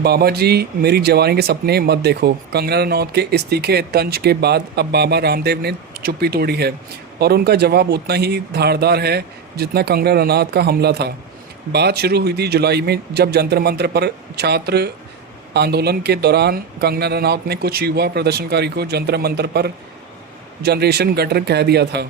बाबा जी मेरी जवानी के सपने मत देखो। कंगना रनौत के इस तीखे तंज के बाद अब बाबा रामदेव ने चुप्पी तोड़ी है और उनका जवाब उतना ही धारदार है जितना कंगना रनौत का हमला था। बात शुरू हुई थी जुलाई में, जब जंतर मंतर पर छात्र आंदोलन के दौरान कंगना रनौत ने कुछ युवा प्रदर्शनकारी को जंतर मंतर पर जनरेशन गटर कह दिया था।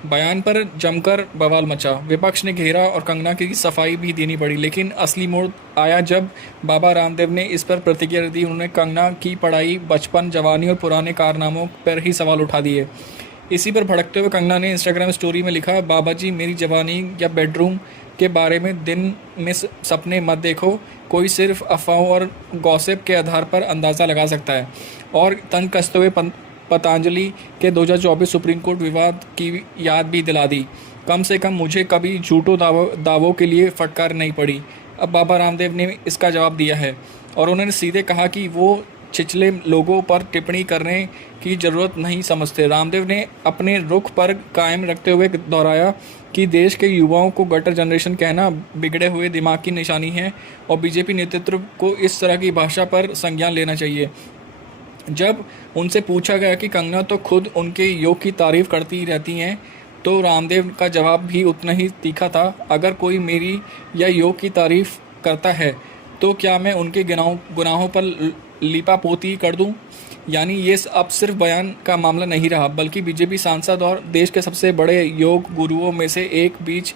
बयान पर जमकर बवाल मचा, विपक्ष ने घेरा और कंगना की सफाई भी देनी पड़ी। लेकिन असली मोड़ आया जब बाबा रामदेव ने इस पर प्रतिक्रिया दी। उन्होंने कंगना की पढ़ाई, बचपन, जवानी और पुराने कारनामों पर ही सवाल उठा दिए। इसी पर भड़कते हुए कंगना ने इंस्टाग्राम स्टोरी में लिखा, बाबा जी मेरी जवानी या बेडरूम के बारे में दिन में सपने मत देखो। कोई सिर्फ अफवाहों और गॉसिप के आधार पर अंदाज़ा लगा सकता है। और तंग कसते हुए पतंजलि के 2024 सुप्रीम कोर्ट विवाद की याद भी दिला दी। कम से कम मुझे कभी झूठों दावों के लिए फटकार नहीं पड़ी। अब बाबा रामदेव ने इसका जवाब दिया है और उन्होंने सीधे कहा कि वो छिछले लोगों पर टिप्पणी करने की ज़रूरत नहीं समझते। रामदेव ने अपने रुख पर कायम रखते हुए दोहराया कि देश के युवाओं को गटर जनरेशन कहना बिगड़े हुए दिमाग की निशानी है और बीजेपी नेतृत्व को इस तरह की भाषा पर संज्ञान लेना चाहिए। जब उनसे पूछा गया कि कंगना तो खुद उनके योग की तारीफ़ करती रहती हैं, तो रामदेव का जवाब भी उतना ही तीखा था। अगर कोई मेरी या योग की तारीफ़ करता है तो क्या मैं उनके गुनाहों पर लीपापोती कर दूं? यानी ये अब सिर्फ बयान का मामला नहीं रहा, बल्कि बीजेपी सांसद और देश के सबसे बड़े योग गुरुओं में से एक बीच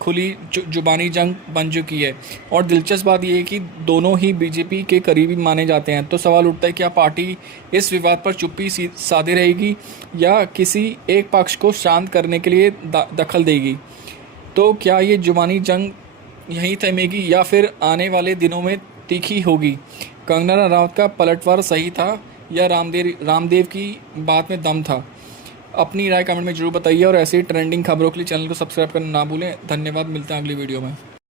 खुली जुबानी जंग बन चुकी है। और दिलचस्प बात यह है कि दोनों ही बीजेपी के करीबी माने जाते हैं। तो सवाल उठता है, क्या पार्टी इस विवाद पर चुप्पी साधे रहेगी या किसी एक पक्ष को शांत करने के लिए दखल देगी? तो क्या ये जुबानी जंग यहीं थमेगी या फिर आने वाले दिनों में तीखी होगी? कंगना रनौत का पलटवार सही था या रामदेव की बात में दम था? अपनी राय कमेंट में जरूर बताइए और ऐसे ही ट्रेंडिंग खबरों के लिए चैनल को सब्सक्राइब करना ना भूलें। धन्यवाद, मिलते हैं अगली वीडियो में।